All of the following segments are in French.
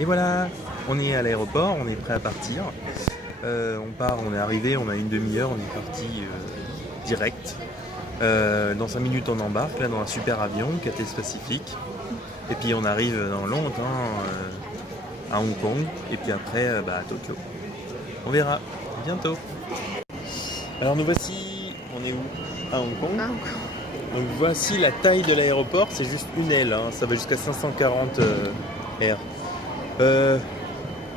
Et voilà, on est à l'aéroport, on est prêt à partir. On part, on est arrivé, on a une demi-heure, on est parti direct. Dans 5 minutes on embarque là dans un super avion, Cathay Pacific. Et puis on arrive dans longtemps à Hong Kong et puis après à Tokyo. On verra, bientôt. Alors nous voici, on est où? À Hong Kong. Donc voici la taille de l'aéroport, c'est juste une aile, hein. Ça va jusqu'à 540 R.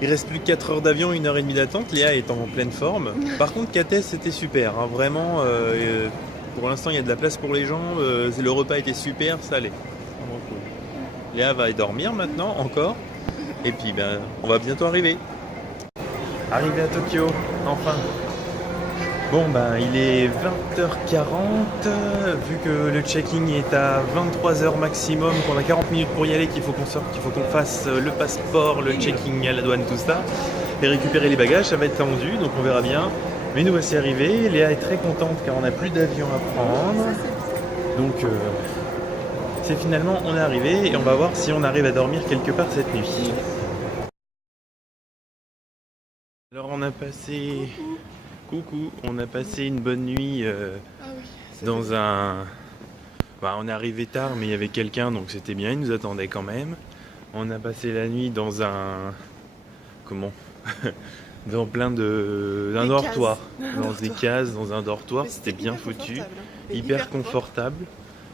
Il reste plus que 4 heures d'avion, 1 heure et demie d'attente. Léa est en pleine forme. Par contre, Cathay, c'était super, hein. Vraiment, pour l'instant, il y a de la place pour les gens. Le repas était super, ça allait. Vraiment cool. Léa va dormir maintenant, encore. Et puis, on va bientôt arriver. Arrivé à Tokyo, enfin. Bon, il est 20h40. Vu que le check-in est à 23h maximum, qu'on a 40 minutes pour y aller, qu'il faut qu'on sorte, qu'il faut qu'on fasse le passeport, le check-in à la douane, tout ça, et récupérer les bagages, ça va être tendu, donc on verra bien. Mais nous voici arrivés. Léa est très contente car on n'a plus d'avion à prendre. Donc, c'est finalement, on est arrivé et on va voir si on arrive à dormir quelque part cette nuit. Alors, on a passé... Coucou, on a passé une bonne nuit dans un... on est arrivé tard mais il y avait quelqu'un donc c'était bien, il nous attendait quand même. On a passé la nuit dans un... Comment dans plein de... d'un dortoir. Dans des cases, dans un dortoir, c'était bien foutu. Hyper confortable.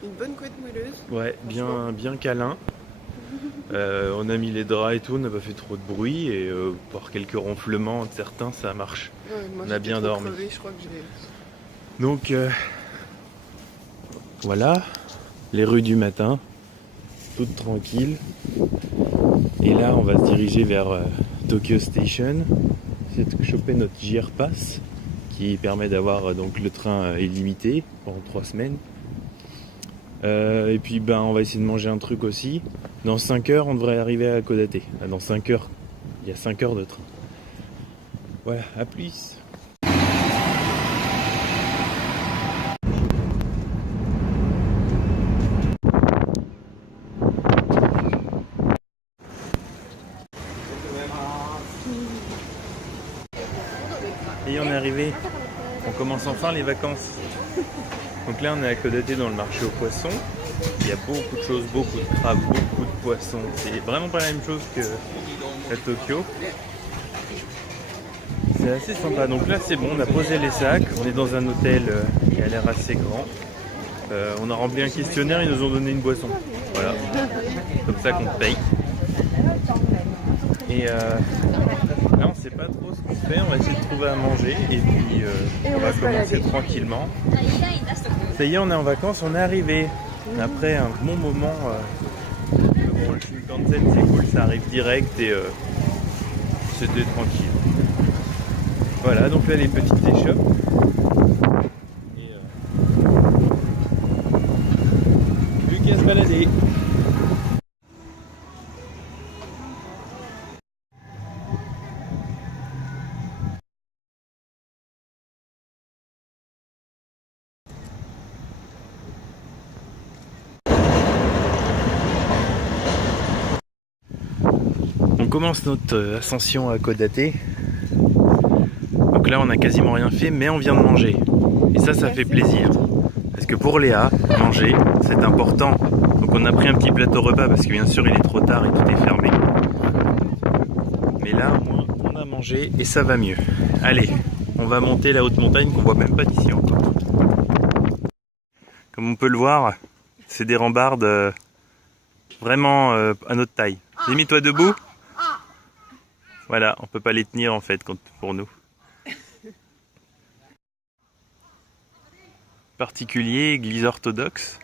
Une bonne couette moelleuse. Ouais, bien câlin. On a mis les draps et tout, on n'a pas fait trop de bruit et par quelques ronflements de certains ça marche. Ouais, moi, on a bien dormi. Crevé, je crois que donc voilà, les rues du matin, toutes tranquilles. Et là on va se diriger vers Tokyo Station. C'est de choper notre JR Pass qui permet d'avoir donc le train illimité pendant 3 semaines. Et puis on va essayer de manger un truc aussi. Dans 5 heures on devrait arriver à Kodate. Dans 5 heures, il y a 5 heures de train. Voilà, à plus. Et on est arrivé, on commence enfin les vacances. Donc là on est à Kodate dans le marché aux poissons. Il y a beaucoup de choses, beaucoup de crabes, beaucoup de poissons. C'est vraiment pas la même chose que à Tokyo. C'est assez sympa. Donc là c'est bon, on a posé les sacs. On est dans un hôtel qui a l'air assez grand. On a rempli un questionnaire, ils nous ont donné une boisson. Voilà, comme ça qu'on paye. Et là on sait pas trop ce qu'on fait, on va essayer de trouver à manger et puis on va commencer tranquillement. Ça y est, on est en vacances, on est arrivé. Après un bon moment, le Shinkansen c'est cool, ça arrive direct et c'était tranquille. Voilà, donc là les petites échoppes. Et plus qu'à se balader. On commence notre ascension à Kodate. Donc là on a quasiment rien fait mais on vient de manger. Et ça fait plaisir. Parce que pour Léa, manger c'est important. Donc on a pris un petit plateau repas parce que bien sûr il est trop tard et tout est fermé. Mais là au moins on a mangé et ça va mieux. Allez, on va monter la haute montagne qu'on voit même pas d'ici encore. Comme on peut le voir, c'est des rambardes vraiment à notre taille. J'ai mis toi debout. Voilà, on peut pas les tenir en fait pour nous. Particulier, église orthodoxe,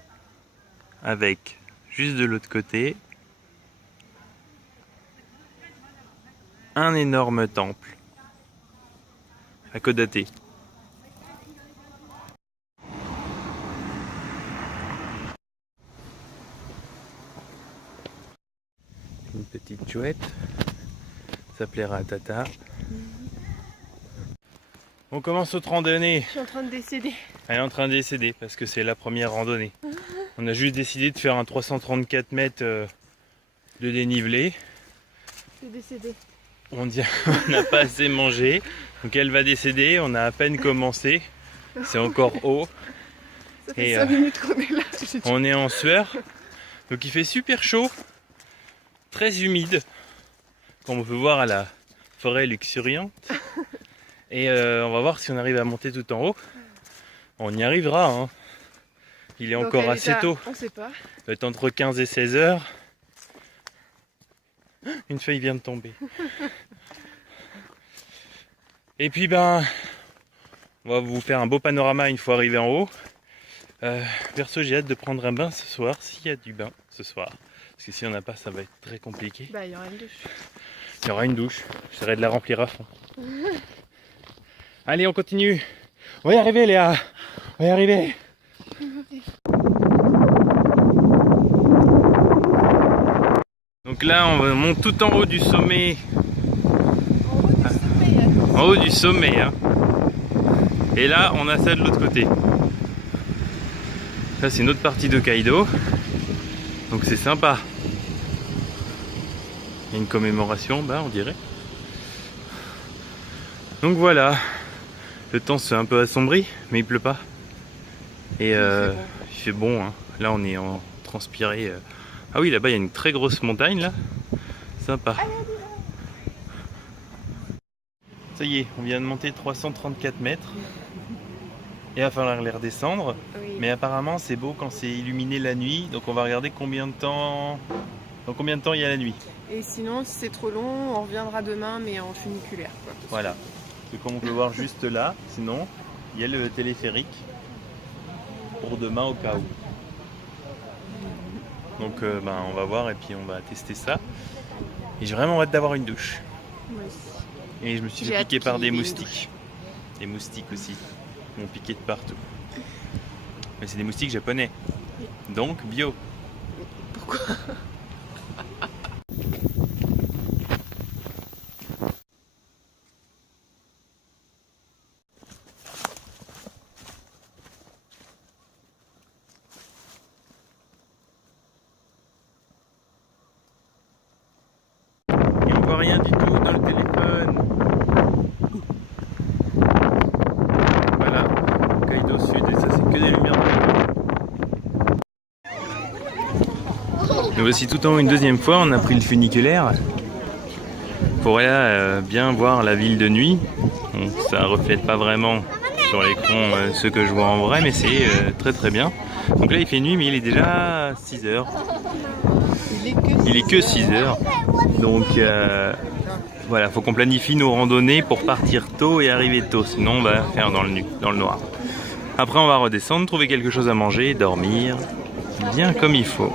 avec juste de l'autre côté un énorme temple à Kodate. Une petite chouette. Ça plaira à Tata. On commence notre randonnée. Je suis en train de décéder. Elle est en train de décéder parce que c'est la première randonnée. On a juste décidé de faire un 334 mètres de dénivelé. C'est décédé. On n'a pas assez mangé, donc elle va décéder, on a à peine commencé, c'est encore haut. Ça fait 5 minutes qu'on est là. On est en sueur, donc il fait super chaud, très humide, comme on peut voir à la forêt luxuriante. Et on va voir si on arrive à monter tout en haut. On y arrivera, hein. Il est donc encore assez tôt. On sait pas. Ça doit être entre 15 et 16 heures. Une feuille vient de tomber. Et puis on va vous faire un beau panorama une fois arrivé en haut. Perso, j'ai hâte de prendre un bain ce soir, s'il y a du bain ce soir. Parce que si on n'a pas, ça va être très compliqué. Il y aura une douche. Il y aura une douche. J'essaierai de la remplir à fond. Allez, on continue. On va y arriver, Léa. On va y arriver. Donc là, on monte tout en haut du sommet. En haut du sommet, hein. Et là, on a ça de l'autre côté. Ça, c'est une autre partie d'Hokkaido. Donc c'est sympa. Il y a une commémoration, on dirait. Donc voilà. Le temps s'est un peu assombri, mais il pleut pas. Et il fait bon, hein. Là, on est en transpiré. Ah oui, là-bas, il y a une très grosse montagne, là. Sympa. Ça y est, on vient de monter 334 mètres. Et il va falloir les redescendre. Oui. Mais apparemment, c'est beau quand c'est illuminé la nuit. Donc on va regarder combien de temps... Dans combien de temps il y a la nuit. Et sinon, si c'est trop long, on reviendra demain, mais en funiculaire, quoi. Voilà. C'est comme on peut voir juste là. Sinon, il y a le téléphérique. Pour demain au cas où. Donc on va voir et puis on va tester ça. Et j'ai vraiment hâte d'avoir une douche. Moi aussi. Et je me suis fait piquer par des moustiques. Des moustiques aussi. Ils m'ont piqué de partout. Mais c'est des moustiques japonais. Donc bio. Pourquoi ? Et on voit rien du tout dans le téléphone. Voilà, Hokkaido Sud, et ça c'est que des lumières. Nous voici tout en haut une deuxième fois, on a pris le funiculaire pour bien voir la ville de nuit. Bon, ça reflète pas vraiment sur l'écran ce que je vois en vrai, mais c'est très très bien. Donc là il fait nuit, mais il est déjà 6 heures. Il est que 6 heures. Donc voilà, faut qu'on planifie nos randonnées pour partir tôt et arriver tôt, sinon on va faire dans le noir. Après on va redescendre, trouver quelque chose à manger, dormir, bien comme il faut.